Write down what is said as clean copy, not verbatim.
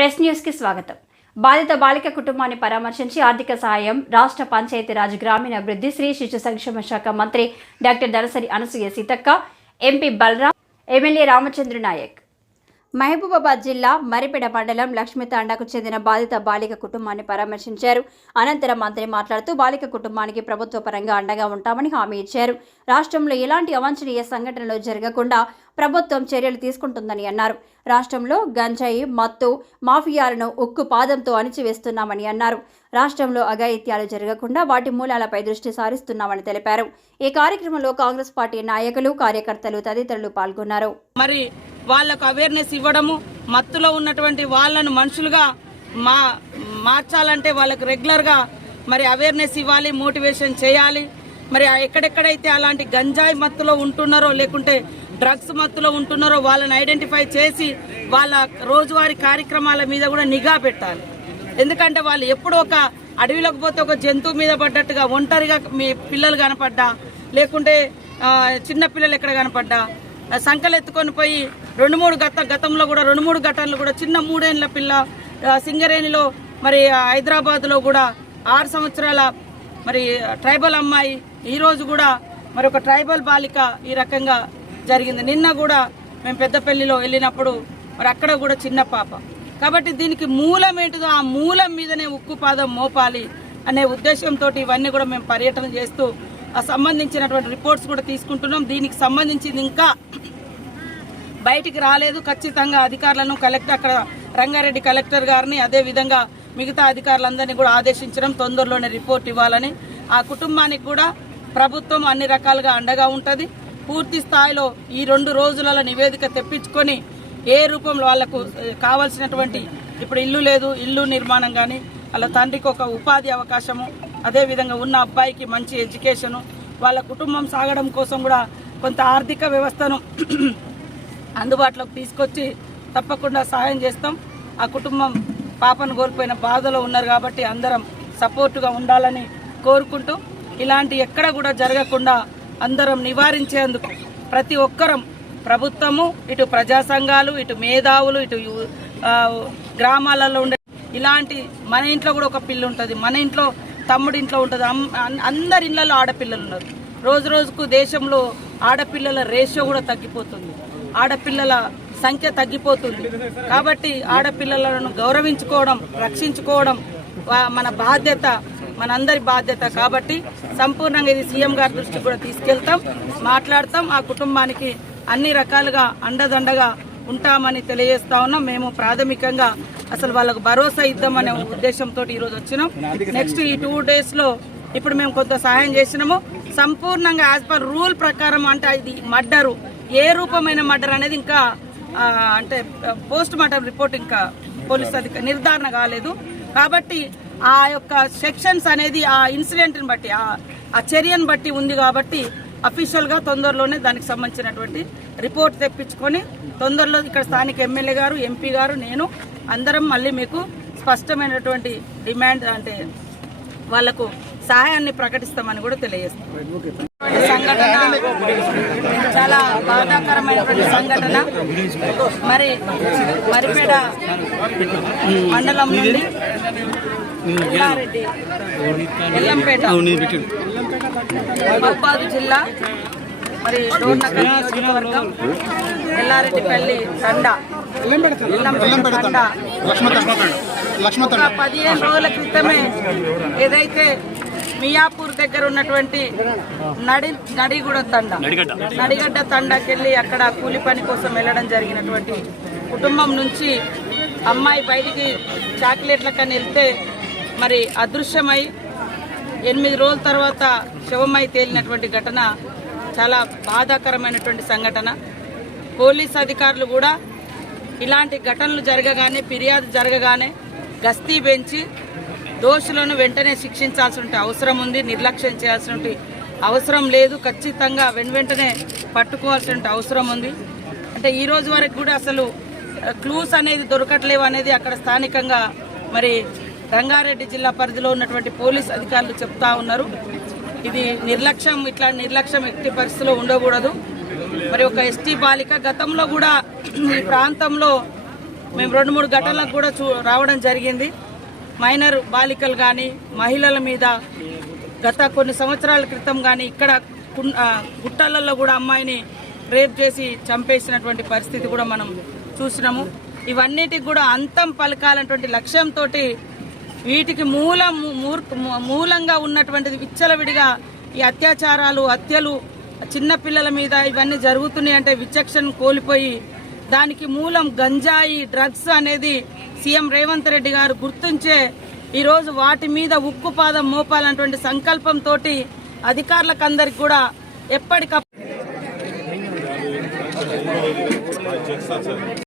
Press news కి స్వాగతం. బాధిత బాలిక కుటుంబాన్ని పరామర్శించి ఆర్థిక సహాయం రాష్ట్ర పంచాయతీరాజ్ గ్రామీణాభివృద్ధి శ్రీ శిశు సంక్షేమ శాఖ మంత్రి doctor Danasari Anasuya Seethakka, MP Balaram, MLA Ramachandra Naik. Mahabubabad జిల్లా మరిపెడ మండలం లక్ష్మీతాండకు చెందిన బాధిత బాలిక కుటుంబాన్ని పరామర్శించారు. అనంతరం మంత్రి మాట్లాడుతూ బాలిక కుటుంబానికి ప్రభుత్వ పరంగా అండగా ఉంటామని హామీ ఇచ్చారు. రాష్ట్రంలో ఎలాంటి అవాంఛనీయ సంఘటనలు జరగకుండా ప్రభుత్వం చర్యలు తీసుకుంటుందని అన్నారు. రాష్ట్రంలో గంజాయి, మత్తు మాఫియాలను ఉక్కు పాదంతో అణిచివేస్తున్నామని అన్నారు. రాష్ట్రంలో అఘాయిత్యాలు జరగకుండా వాటి మూలాలపై దృష్టి సారిస్తున్నామని తెలిపారు. ఈ కార్యక్రమంలో కాంగ్రెస్ పార్టీ నాయకులు, కార్యకర్తలు తదితరులు పాల్గొన్నారు. మరి వాళ్లకు అవేర్నెస్ ఇవ్వడము, మత్తులో ఉన్నటువంటి వాళ్ళను మనుషులుగా మార్చాలంటే వాళ్ళకు రెగ్యులర్గా మరి అవేర్నెస్ ఇవ్వాలి, మోటివేషన్ చేయాలి. మరి ఎక్కడెక్కడైతే అలాంటి గంజాయి మత్తులో ఉంటున్నారో లేకుంటే డ్రగ్స్ మత్తులో ఉంటున్నారో వాళ్ళని ఐడెంటిఫై చేసి వాళ్ళ రోజువారీ కార్యక్రమాల మీద కూడా నిఘా పెట్టాలి. ఎందుకంటే వాళ్ళు ఎప్పుడు ఒక అడవిలోకి పోతే ఒక జంతువు మీద పడ్డట్టుగా ఒంటరిగా మీ పిల్లలు కనపడ్డా, లేకుంటే చిన్న పిల్లలు ఎక్కడ కనపడ్డా సంకలు ఎత్తుకొని పోయి గతంలో కూడా 2-3 ఘటనలు కూడా చిన్న 3 ఏళ్ల పిల్ల సింగరేణిలో, మరి హైదరాబాద్లో కూడా 6 సంవత్సరాల మరి ట్రైబల్ అమ్మాయి, ఈరోజు కూడా మరి ఒక ట్రైబల్ బాలిక ఈ రకంగా జరిగింది. నిన్న కూడా మేము పెద్దపల్లిలో వెళ్ళినప్పుడు మరి అక్కడ కూడా చిన్న పాప. కాబట్టి దీనికి మూలం ఏంటిదో ఆ మూలం మీదనే ఉక్కుపాదం మోపాలి అనే ఉద్దేశంతో ఇవన్నీ కూడా మేము పర్యటన చేస్తూ సంబంధించినటువంటి రిపోర్ట్స్ కూడా తీసుకుంటున్నాం. దీనికి సంబంధించింది ఇంకా బయటికి రాలేదు. ఖచ్చితంగా అధికారులను అక్కడ రంగారెడ్డి కలెక్టర్ గారిని, అదేవిధంగా మిగతా అధికారులందరినీ కూడా ఆదేశించడం, తొందరలోనే రిపోర్ట్ ఇవ్వాలని. ఆ కుటుంబానికి కూడా ప్రభుత్వం అన్ని రకాలుగా అండగా ఉంటుంది. పూర్తి స్థాయిలో ఈ 2 రోజులలో నివేదిక తెప్పించుకొని ఏ రూపంలో వాళ్లకు కావాల్సినటువంటి, ఇప్పుడు ఇల్లు లేదు, ఇల్లు నిర్మాణం కానీ, వాళ్ళ తండ్రికి ఒక ఉపాధి అవకాశము, అదేవిధంగా ఉన్న అబ్బాయికి మంచి ఎడ్యుకేషను, వాళ్ళ కుటుంబం సాగడం కోసం కూడా కొంత ఆర్థిక వ్యవస్థను అందుబాటులోకి తీసుకొచ్చి తప్పకుండా సహాయం చేస్తాం. ఆ కుటుంబం పాపను కోల్పోయిన బాధలో ఉన్నారు కాబట్టి అందరం సపోర్టుగా ఉండాలని కోరుకుంటూ, ఇలాంటి ఎక్కడ కూడా జరగకుండా అందరం నివారించేందుకు ప్రతి ఒక్కరం, ప్రభుత్వము, ఇటు ప్రజా సంఘాలు, ఇటు మేధావులు, ఇటు గ్రామాలలో ఉండే ఇలాంటి, మన ఇంట్లో కూడా ఒక పిల్ల ఉంటుంది, మన ఇంట్లో తమ్ముడి ఇంట్లో ఉంటుంది, అందరి ఇళ్లలో ఆడపిల్లలు ఉన్నారు. రోజు రోజుకు దేశంలో ఆడపిల్లల రేషియో కూడా తగ్గిపోతుంది, ఆడపిల్లల సంఖ్య తగ్గిపోతుంది. కాబట్టి ఆడపిల్లలను గౌరవించుకోవడం, రక్షించుకోవడం మన బాధ్యత, మనందరి బాధ్యత. కాబట్టి సంపూర్ణంగా ఇది సీఎం గారి దృష్టికి కూడా తీసుకెళ్తాం, మాట్లాడతాం. ఆ కుటుంబానికి అన్ని రకాలుగా అండదండగా ఉంటామని తెలియజేస్తా ఉన్నాం. మేము ప్రాథమికంగా అసలు వాళ్ళకు భరోసా ఇద్దామనే ఉద్దేశంతో ఈరోజు వచ్చినాం. నెక్స్ట్ ఈ 2 డేస్లో ఇప్పుడు మేము కొంత సహాయం చేసినాము. సంపూర్ణంగా యాజ్ పర్ రూల్ ప్రకారం, అంటే ఇది మర్డరు, ఏ రూపమైన మర్డర్ అనేది ఇంకా అంటే పోస్ట్ మార్టం రిపోర్ట్ ఇంకా పోలీసు నిర్ధారణ కాలేదు. కాబట్టి ఆ యొక్క సెక్షన్స్ అనేది ఆ ఇన్సిడెంట్ని బట్టి, ఆ చర్యను బట్టి ఉంది. కాబట్టి అఫీషియల్గా తొందరలోనే దానికి సంబంధించినటువంటి రిపోర్ట్ తెప్పించుకొని తొందరలో ఇక్కడ స్థానిక ఎమ్మెల్యే గారు, ఎంపీ గారు, నేను అందరం మళ్ళీ మీకు స్పష్టమైనటువంటి డిమాండ్, అంటే వాళ్లకు సహాయాన్ని ప్రకటిస్తామని కూడా తెలియజేస్తాం. సంఘటన చాలా బాధాకరమైనటువంటి సంఘటన. మరిపేడ మండలం నుండి ఎల్లంపేట, మహబూబాబాద్ జిల్లా, మరి డోర్నకల్ నియోజకవర్గం, ఎల్లారెడ్డిపల్లి తండా, ఎల్లంపేట తండా. 15 రోజుల క్రితమే ఏదైతే మియాపూర్ దగ్గర ఉన్నటువంటి నడిగడ్డ తండాకెళ్ళి అక్కడ కూలి పని కోసం వెళ్ళడం జరిగినటువంటి కుటుంబం నుంచి అమ్మాయి బయటికి చాక్లెట్లకని వెళ్తే మరి అదృశ్యమై 8 రోజుల తర్వాత శవమై తేలినటువంటి ఘటన చాలా బాధాకరమైనటువంటి సంఘటన. పోలీస్ అధికారులు కూడా ఇలాంటి ఘటనలు జరగగానే, ఫిర్యాదు జరగగానే గస్తీ పెంచి దోషులను వెంటనే శిక్షించాల్సిన అవసరం ఉంది, నిర్లక్ష్యం చేయాల్సిన అవసరం లేదు. ఖచ్చితంగా వెంటనే పట్టుకోవాల్సిన అవసరం ఉంది. అంటే ఈ రోజు వరకు కూడా అసలు క్లూస్ అనేది దొరకట్లేవు అనేది అక్కడ స్థానికంగా మరి రంగారెడ్డి జిల్లా పరిధిలో ఉన్నటువంటి పోలీస్ అధికారులు చెప్తా ఉన్నారు. ఇది నిర్లక్ష్యం, ఇట్లా నిర్లక్ష్యం ఎట్టి పరిస్థితిలో ఉండకూడదు. మరి ఒక ఎస్టీ బాలిక గతంలో కూడా ఈ ప్రాంతంలో మేము 2-3 ఘటనలకు కూడా రావడం జరిగింది. మైనర్ బాలికలు కానీ మహిళల మీద గత కొన్ని సంవత్సరాల క్రితం కానీ ఇక్కడ గుట్టలలో కూడా అమ్మాయిని రేప్ చేసి చంపేసినటువంటి పరిస్థితి కూడా మనం చూసినాము. ఇవన్నిటికి కూడా అంతం పలకాలన్నటువంటి లక్ష్యంతో వీటికి మూలంగా ఉన్నటువంటిది విచ్చలవిడిగా ఈ అత్యాచారాలు, హత్యలు చిన్నపిల్లల మీద ఇవన్నీ జరుగుతున్నాయి అంటే విచక్షణ కోల్పోయి దానికి మూలం గంజాయి, డ్రగ్స్ అనేది సీఎం రేవంత్ రెడ్డి గారు గుర్తించే ఈరోజు వాటి మీద ఉక్కుపాదం మోపాలన్నటువంటి సంకల్పంతో అధికారులకు అందరికి కూడా ఎప్పటికప్పుడు